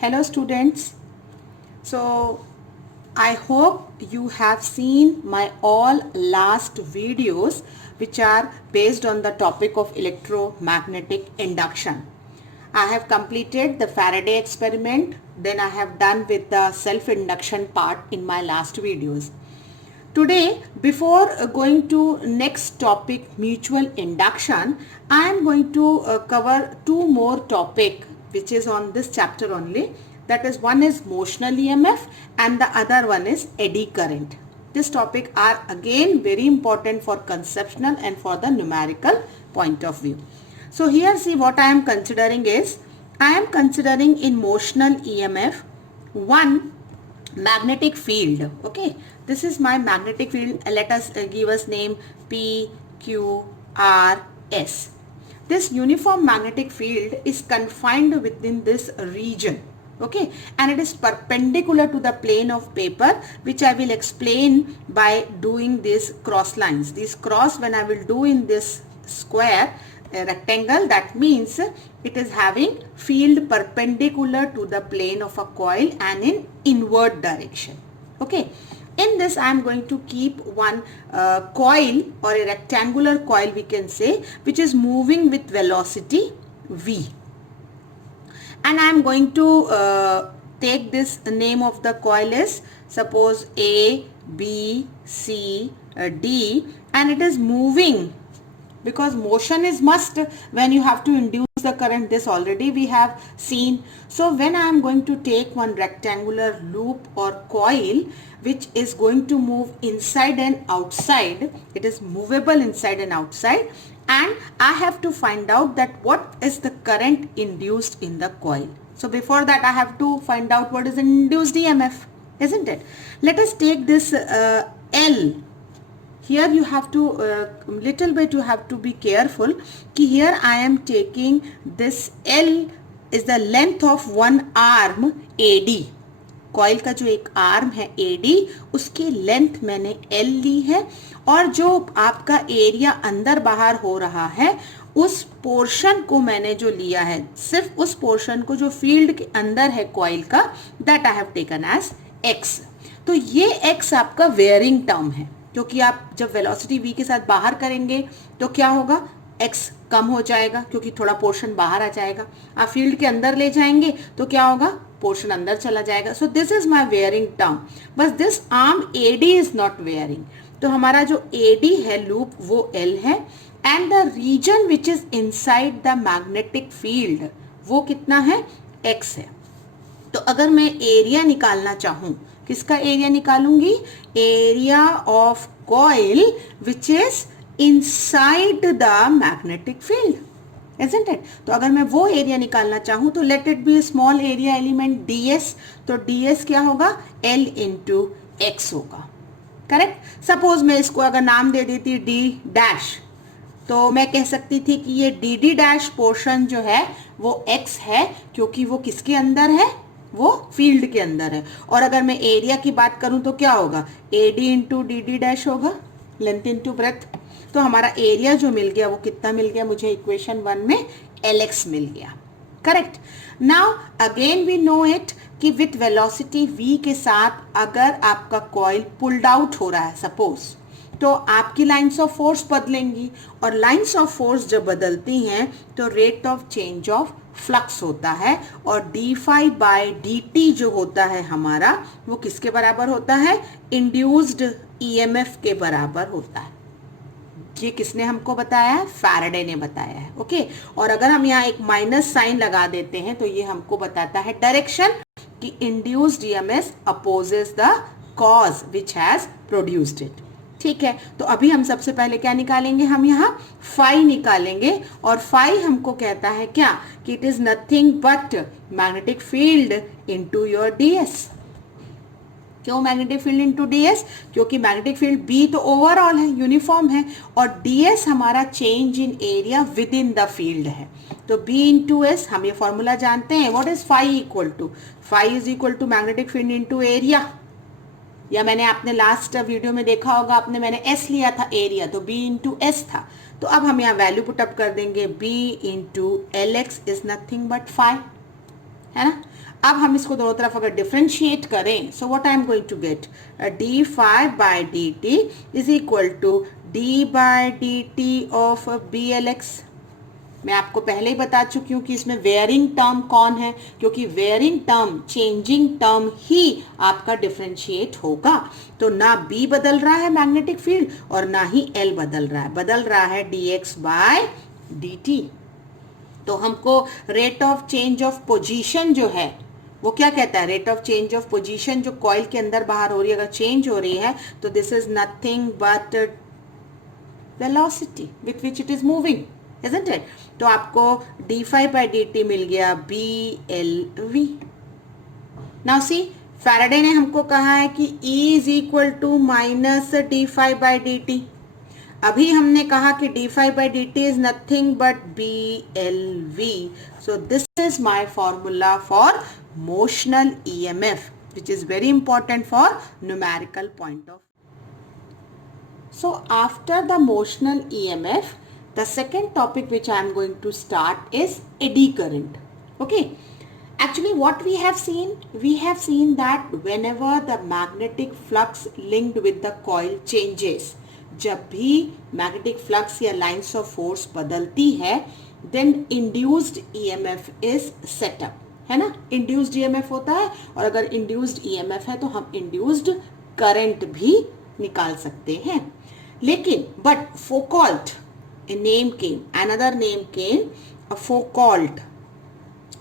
Hello students. So I hope you have seen my all last videos which are based on the topic of electromagnetic induction. I have completed the Faraday experiment, then I have done with the self-induction part in my last videos. Today, before going to next topic, mutual induction, I am going to cover two more topic which is on this chapter only. That is, one is motional EMF and the other one is eddy current. This topic are again very important for conceptual and for the numerical point of view. So here see what I am considering is, I am considering in motional EMF one magnetic field. Okay, this is my magnetic field. Let us give us name P, Q, R, S. This uniform magnetic field is confined within this region. Okay, and it is perpendicular to the plane of paper, which I will explain by doing these cross lines. These cross, when I will do in this square, a rectangle, that means it is having field perpendicular to the plane of a coil and in inward direction. Okay, in this I am going to keep one coil or a rectangular coil, we can say, which is moving with velocity v, and I am going to take this name of the coil is suppose A, B, C, D, and it is moving because motion is must when you have to induce the current. This already we have seen. So when I am going to take one rectangular loop or coil which is going to move inside and outside, it is movable inside and outside, and I have to find out that what is the current induced in the coil. So before that I have to find out what is the induced EMF, isn't it? Let us take this L. Here you have to little bit you have to be careful कि here I am taking this L is the length of one arm AD. Coil का जो एक arm है AD, उसकी length मैंने L ली है, और जो आपका एरिया अंदर बाहर हो रहा है उस पोर्शन को मैंने जो लिया है, सिर्फ उस पोर्शन को जो फील्ड के अंदर है कॉइल का, that I have taken as x. तो ये x आपका वेयरिंग टर्म है, क्योंकि आप जब वेलोसिटी v के साथ बाहर करेंगे तो क्या होगा, x कम हो जाएगा क्योंकि थोड़ा पोर्शन बाहर आ जाएगा. आप फील्ड के अंदर ले जाएंगे तो क्या होगा, पोर्शन अंदर चला जाएगा. So this is my varying term. बस this arm AD is not varying. तो हमारा जो AD है लूप वो L है, and the region which is inside the magnetic field वो कितना है, x है. तो अगर मैं एरिया निकालना चाहूं, किसका एरिया निकालूंगी, area of coil which is inside the magnetic field, isn't it? तो अगर मैं वो एरिया निकालना चाहूं तो let it be small area element ds. तो ds क्या होगा, L इंटू x होगा. करेक्ट. सपोज मैं इसको अगर नाम दे देती d डैश, तो मैं कह सकती थी कि ये dd डैश पोर्शन जो है वो x है, क्योंकि वो किसके अंदर है, वो फील्ड के अंदर है. और अगर मैं एरिया की बात करूं तो क्या होगा, AD इंटू dd डैश होगा, लेंथ इंटू ब्रेथ. तो हमारा एरिया जो मिल गया वो कितना मिल गया मुझे, इक्वेशन 1 में Lx मिल गया. Correct. Now again we know it कि विथ वेलोसिटी v के साथ अगर आपका कॉइल पुल्ड आउट हो रहा है सपोज, तो आपकी लाइंस ऑफ फोर्स बदलेंगी, और लाइंस ऑफ फोर्स जब बदलती हैं तो rate of change of flux होता है, और d फाई बाय dt जो होता है हमारा वो किसके बराबर होता है, इंड्यूस्ड EMF के बराबर होता है. ये किसने हमको बताया है, फैराडे ने बताया है. ओके. और अगर हम यहाँ एक माइनस साइन लगा देते हैं तो ये हमको बताता है डायरेक्शन कि induced EMF opposes the cause which has produced it. ठीक है. तो अभी हम सबसे पहले क्या निकालेंगे, हम यहाँ फाई निकालेंगे, और फाई हमको कहता है क्या, कि it is nothing but magnetic field into your ds. क्यों मैग्नेटिक फील्ड इनटू ds, क्योंकि मैग्नेटिक फील्ड B तो ओवरऑल है, यूनिफॉर्म है, और ds हमारा change in area with in the field है. तो B इंटू S हम ये फॉर्मूला जानते हैं, what is phi equal to, phi is equal to magnetic field into area. या मैंने आपने लास्ट वीडियो में देखा होगा, आपने मैंने S लिया था एरिया, तो B इंटू S था. तो अब हम यहाँ वैल्यू पुटअप कर देंगे, B into LX is nothing but phi, है ना. अब हम इसको दोनों तरफ अगर डिफरेंशिएट करें, so what I am going to get, d phi by d t is equal to d by d t of B L X. मैं आपको पहले ही बता चुकी हूँ कि इसमें वेयरिंग टर्म कौन है, क्योंकि वेयरिंग टर्म, चेंजिंग टर्म ही आपका डिफरेंशिएट होगा। तो ना B बदल रहा है मैग्नेटिक फील्ड और ना ही L बदल रहा है dx बाय dt। तो हमको rate of change of position जो है वो क्या कहता है, rate of change of position जो कॉइल के अंदर बाहर हो रही है, अगर चेंज हो रही है तो this is nothing but velocity with which it is moving, isn't it? तो आपको d5 by dt मिल गया BLV। Now see, फैराडे ने हमको कहा है कि E is equal to minus d5 by dt। अभी हमने कहा कि d5 by dt is nothing but BLV। So this is my formula for motional EMF, which is very important for numerical point of. So after the motional EMF, the second topic which I am going to start is eddy current. Okay. Actually what we have seen that whenever the magnetic flux linked with the coil changes, जब भी magnetic flux या lines of force बदलती है, then induced EMF is set up, है ना। induced EMF होता है और अगर induced EMF है तो हम induced current भी निकाल सकते हैं। लेकिन but Foucault, another name came, Foucault,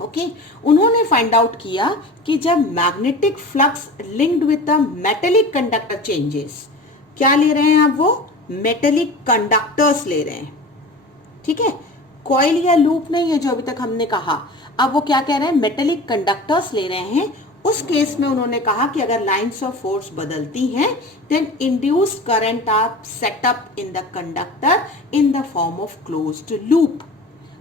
okay. उन्होंने फाइंड आउट किया कि जब magnetic flux linked with the metallic conductor changes, क्या ले रहे हैं आप, वो मेटेलिक कंडक्टर्स ले रहे हैं, ठीक है, कॉइल या लूप नहीं है जो अभी तक हमने कहा। अब वो क्या कह रहे हैं, मेटेलिक कंडक्टर्स ले रहे हैं। उस केस में उन्होंने कहा कि अगर लाइंस ऑफ फोर्स बदलती हैं then induced current are set up in the conductor in the form of closed loop.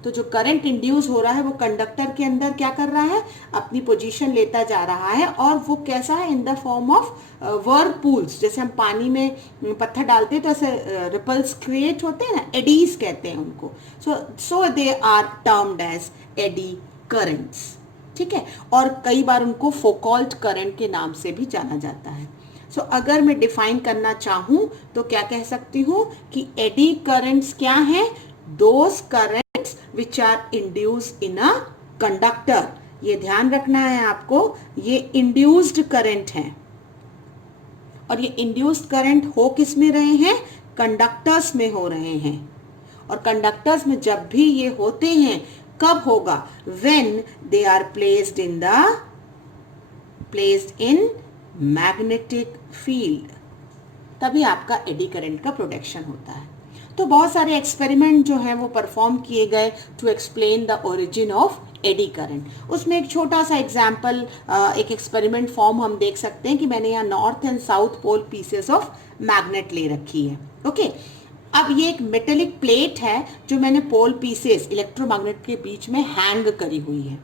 तो जो करंट इंड्यूस हो रहा है वो कंडक्टर के अंदर क्या कर रहा है, अपनी पोजीशन लेता जा रहा है, और वो कैसा है, इन द फॉर्म ऑफ वर्लपूल्स। जैसे हम पानी में पत्थर डालते हैं तो ऐसे रिपल्स क्रिएट होते हैं ना, एडीज कहते हैं उनको। So they are termed as eddy currents, ठीक है। और कई बार उनको फोकॉल्ट करंट के नाम से भी जाना जाता है। सो अगर मैं डिफाइन करना चाहूं तो क्या कह सकती हूं कि एडी करंट्स क्या हैं, those currents which are induced in a conductor. ये ध्यान रखना है आपको, ये इंड्यूस्ड करंट हैं और ये इंड्यूस्ड करंट हो किस में रहे हैं, कंडक्टर्स में हो रहे हैं। और कंडक्टर्स में जब भी ये होते हैं कब होगा, when they are placed in magnetic field, तभी आपका एडी करंट का प्रोडक्शन होता है। तो बहुत सारे एक्सपेरिमेंट जो हैं वो परफॉर्म किए गए to explain the origin of eddy current. उसमें एक छोटा सा एग्जाम्पल, एक एक्सपेरिमेंट फॉर्म हम देख सकते हैं कि मैंने यहाँ north and south pole pieces of magnet ले रखी है, ओके। अब ये एक मेटेलिक प्लेट है जो मैंने पोल पीसेस इलेक्ट्रोमैग्नेट के बीच में हैंग करी हुई है।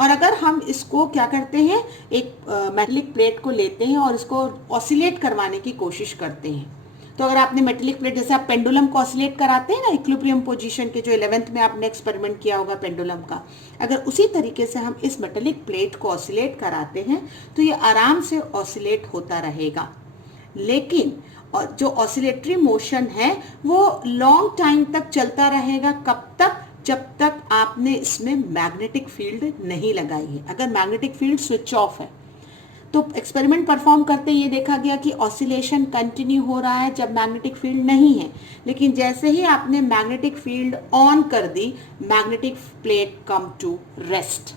और अगर हम इसको क्या करते हैं, एक मेटेलिक प्लेट को लेते हैं और इसको ऑसिलेट करवाने की कोशिश करते हैं। तो अगर आपने मेटेलिक प्लेट, जैसे आप पेंडुलम को ऑसिलेट कराते हैं ना इक्विलिब्रियम पोजीशन के, जो 11th में आपने एक्सपेरिमेंट किया होगा पेंडुलम का, अगर उसी तरीके से हम इस मेटेलिक प्लेट को ऑसिलेट कराते हैं तो ये आराम से ऑसिलेट होता रहेगा। लेकिन और जो ऑसिलेटरी मोशन है वो लॉन्ग टाइम तक चलता रहेगा। कब तक, जब तक आपने इसमें मैग्नेटिक फील्ड नहीं लगाई है। अगर मैग्नेटिक फील्ड स्विच ऑफ है तो एक्सपेरिमेंट परफॉर्म करते ये देखा गया कि ऑसिलेशन कंटिन्यू हो रहा है जब मैग्नेटिक फील्ड नहीं है। लेकिन जैसे ही आपने मैग्नेटिक फील्ड ऑन कर दी, magnetic plate come to rest,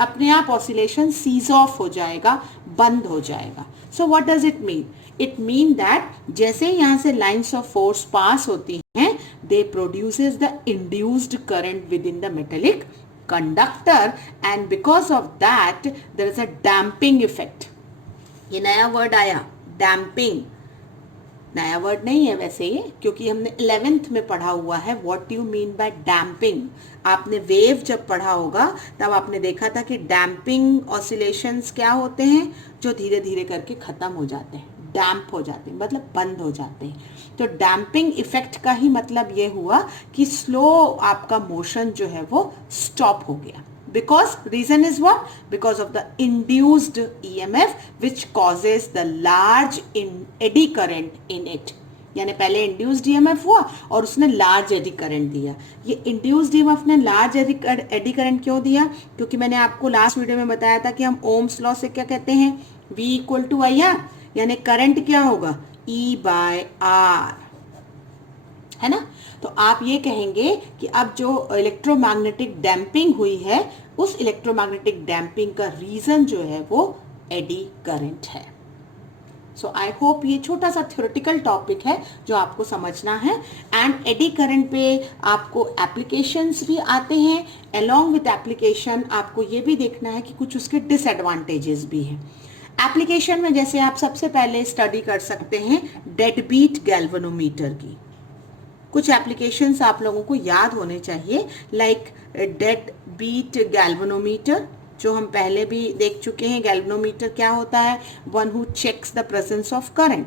अपने आप ऑसिलेशन सीज ऑफ हो जाएगा, बंद हो जाएगा। So what does it mean, it means that जैसे यहाँ से लाइन्स ऑफ फोर्स पास होती हैं, they produces the induced current within the metallic conductor, and because of that there is a damping effect. ये नया word आया, damping. नया word नहीं है वैसे ये, क्योंकि हमने 11th में पढ़ा हुआ है what you mean by damping. आपने वेव जब पढ़ा होगा तब आपने देखा था कि डैम्पिंग ऑसिलेशंस क्या होते हैं, जो धीरे धीरे करके खत्म हो जाते हैं, डैम्प हो जाते हैं, मतलब बंद हो जाते हैं। तो डैम्पिंग इफेक्ट का ही मतलब ये हुआ कि स्लो आपका मोशन जो है वो स्टॉप हो गया। Because reason is what? Because of the induced EMF which causes the large eddy current in it. यानी पहले इंड्यूस्ड ईएमएफ हुआ और उसने लार्ज एडी करंट दिया. ये इंड्यूस्ड ईएमएफ ने लार्ज एडी करंट क्यों दिया? क्योंकि मैंने आपको लास्ट वीडियो में बताया था कि हम ओम्स लॉ से क्या कहते हैं, V equal to I R, यानी करंट क्या होगा, E बाय आर, है ना. तो आप ये कहेंगे कि अब जो इलेक्ट्रोमैग्नेटिक डैम्पिंग हुई है, उस इलेक्ट्रोमैग्नेटिक डैम्पिंग का रीजन जो है वो एडी करंट है. सो आई होप ये छोटा सा थ्योरेटिकल टॉपिक है जो आपको समझना है. एंड एडी करंट पे आपको एप्लीकेशंस भी आते हैं. अलोंग विथ एप्लीकेशन आपको ये भी देखना है कि कुछ उसके डिसएडवांटेजेस भी हैं. एप्लीकेशन में जैसे आप सबसे पहले स्टडी कर सकते हैं डेड बीट गैल्वेनोमीटर की. कुछ एप्लीकेशंस आप लोगों को याद होने चाहिए, लाइक डेड बीट गैल्वेनोमीटर जो हम पहले भी देख चुके हैं. गैल्वेनोमीटर क्या होता है, one who checks the presence of current.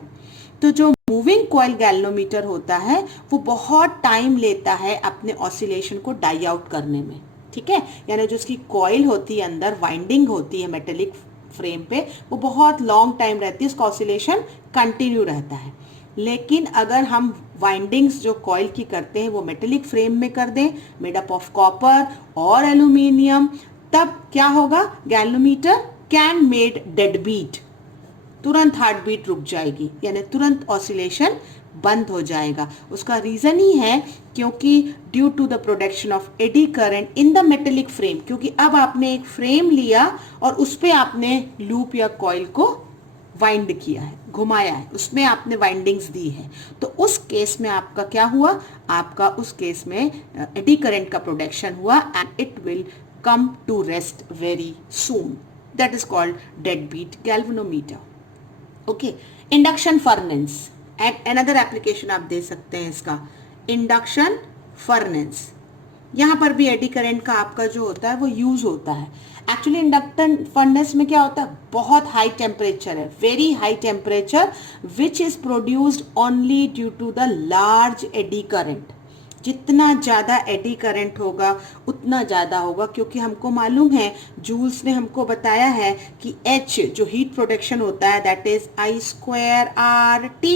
तो जो मूविंग कॉइल गैल्वेनोमीटर होता है वो बहुत टाइम लेता है अपने ऑसिलेशन को डाई आउट करने में. ठीक है, यानी जो उसकी कॉइल होती है, अंदर वाइंडिंग होती है मेटेलिक फ्रेम पे, वो बहुत लॉन्ग टाइम रहती है, उसका ऑसिलेशन कंटिन्यू रहता है. लेकिन अगर हम वाइंडिंग्स जो कॉइल की करते हैं वो मेटेलिक फ्रेम में कर दें, मेड अप ऑफ कॉपर और एल्यूमिनियम, तब क्या होगा, galvanometer can made dead beat, तुरंत हार्ट बीट रुक जाएगी, यानी तुरंत ऑसिलेशन बंद हो जाएगा. उसका रीजन ही है क्योंकि due to the production of eddy current in the metallic frame, क्योंकि अब आपने एक फ्रेम लिया और उस पर आपने लूप या कॉइल को वाइंड किया है, घुमाया है, उसमें आपने वाइंडिंग्स दी है. तो उस केस में आपका क्या हुआ, आपका उस केस में एडी करंट का प्रोडक्शन हुआ and it will come to rest very soon. That is called deadbeat galvanometer. Okay, induction furnace and another application आप दे सकते हैं इसका, induction furnace. यहाँ पर भी एडी करंट का आपका जो होता है वो यूज होता है. एक्चुअली इंडक्शन फर्नेस में क्या होता है, बहुत हाई टेम्परेचर है, very high temperature which is produced only due to the large eddy current. जितना ज़्यादा एडी करंट होगा उतना ज़्यादा होगा, क्योंकि हमको मालूम है, जूल्स ने हमको बताया है कि H जो हीट प्रोडक्शन होता है that is I square RT,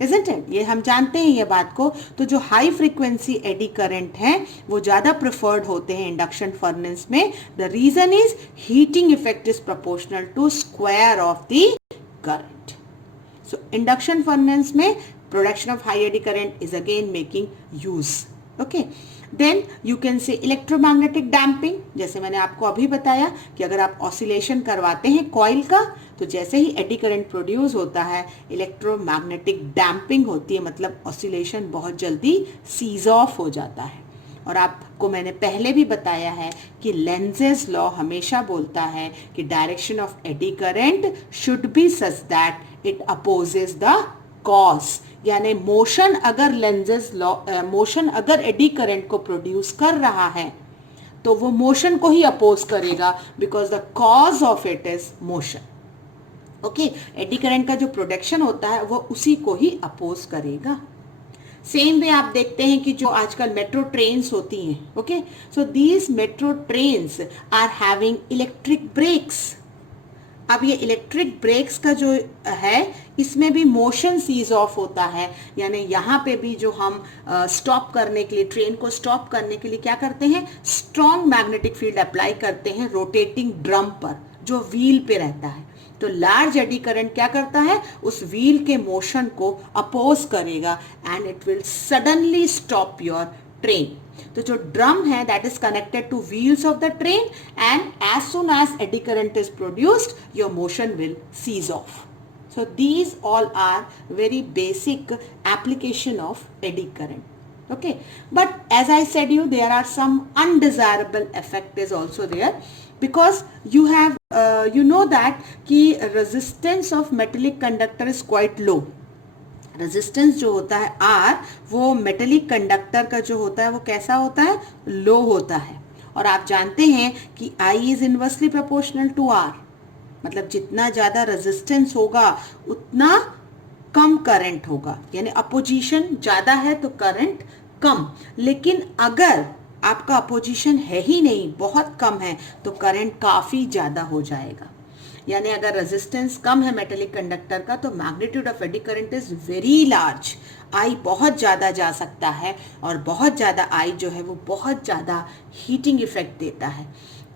isn't it? ये हम जानते हैं ये बात को. तो जो हाई फ्रीक्वेंसी एडी करंट है वो ज़्यादा प्रिफर्ड होते हैं इंडक्शन फर्नेस में. The reason is heating effect is proportional to square of the current. So induction furnace में production of high eddy current is again making use. Okay, then you can say electromagnetic damping. जैसे मैंने आपको अभी बताया कि अगर आप oscillation करवाते हैं कॉइल का, तो जैसे ही एडी करंट प्रोड्यूस होता है इलेक्ट्रोमैग्नेटिक डैम्पिंग होती है, मतलब ऑसिलेशन बहुत जल्दी सीज ऑफ हो जाता है. और आपको मैंने पहले भी बताया है कि लेंजेस लॉ हमेशा बोलता है कि direction of eddy current should be such that it opposes the cause. यानी मोशन अगर लेंजेस लॉ, मोशन अगर एडी करंट को प्रोड्यूस कर रहा है तो वो मोशन को ही अपोज करेगा, because the cause of it is motion. Okay, eddy current का जो प्रोडक्शन होता है वो उसी को ही अपोज करेगा. सेम वे आप देखते हैं कि जो आजकल मेट्रो ट्रेन्स होती हैं, okay, so these metro trains are having electric brakes. अब ये इलेक्ट्रिक ब्रेक्स का जो है इसमें भी मोशन सीज ऑफ होता है, यानी यहाँ पे भी जो हम स्टॉप करने के लिए, ट्रेन को स्टॉप करने के लिए क्या करते हैं, स्ट्रॉन्ग मैग्नेटिक फील्ड अप्लाई करते हैं रोटेटिंग ड्रम पर जो व्हील पे रहता है. तो लार्ज एडी करंट क्या करता है, उस व्हील के मोशन को अपोज करेगा and it will suddenly stop your train. तो जो ड्रम है that is connected to wheels of the train and as soon as eddy current is produced your motion will cease off. So these all are very basic application of eddy current. Okay, but as I said you, there are some undesirable effect is also there, because you have you know that कि resistance of metallic conductor is quite low. Resistance जो होता है R, वो metallic conductor का जो होता है वो कैसा होता है, लो होता है. और आप जानते हैं कि I is inversely proportional to R, मतलब जितना ज़्यादा रेजिस्टेंस होगा उतना कम करंट होगा, यानी अपोजिशन ज़्यादा है तो करंट कम. लेकिन अगर आपका अपोजिशन है ही नहीं, बहुत कम है, तो करंट काफ़ी ज़्यादा हो जाएगा। यानी अगर रेजिस्टेंस कम है मेटेलिक कंडक्टर का तो magnitude of eddy current is very large. I बहुत ज़्यादा जा सकता है और बहुत ज़्यादा आई जो है वो बहुत ज़्यादा हीटिंग इफेक्ट देता है,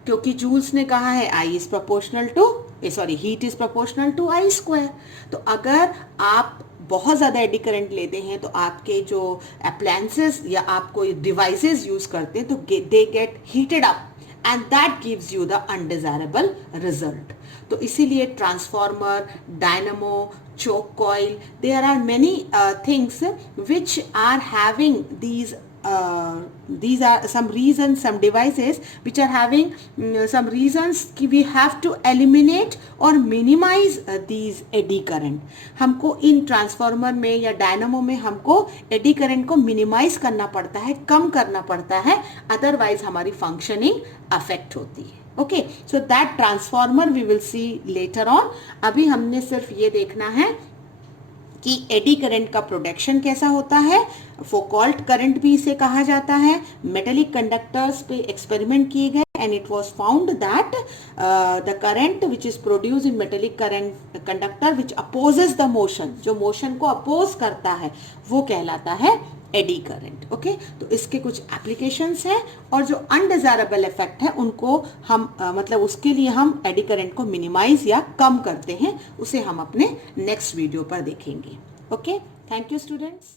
क्योंकि जूल्स ने कहा है I is proportional to heat is proportional to I square. तो अगर आप बहुत ज़्यादा एडी करंट लेते हैं तो आपके जो अप्लायंसेस या आप कोई डिवाइसेस यूज़ करते हैं तो they get heated up and that gives you the undesirable result. तो इसीलिए transformer, dynamo, choke coil, there are many things which are having these are some reasons, some devices which are having some reasons कि we have to eliminate or minimize these eddy current। हमको इन transformer में या dynamo में हमको eddy current को minimise करना पड़ता है, कम करना पड़ता है, अदरवाइज हमारी फंक्शनिंग अफेक्ट होती है। Okay, so that transformer we will see later on. अभी हमने सिर्फ ये देखना है कि एडी करंट का प्रोडक्शन कैसा होता है। फोकॉल्ट करंट भी इसे कहा जाता है। मेटेलिक कंडक्टर्स पे एक्सपेरिमेंट किए गए and it was found that the current which is produce in metallic current conductor which opposes the motion, जो मोशन को अपोज करता है वो कहलाता है एडी करंट। ओके, तो इसके कुछ एप्लीकेशंस हैं और जो अनडिजायरेबल इफेक्ट है उनको हम मतलब उसके लिए हम एडी करंट को मिनिमाइज या कम करते हैं, उसे हम अपने नेक्स्ट वीडियो पर देखेंगे। Okay, thank you students.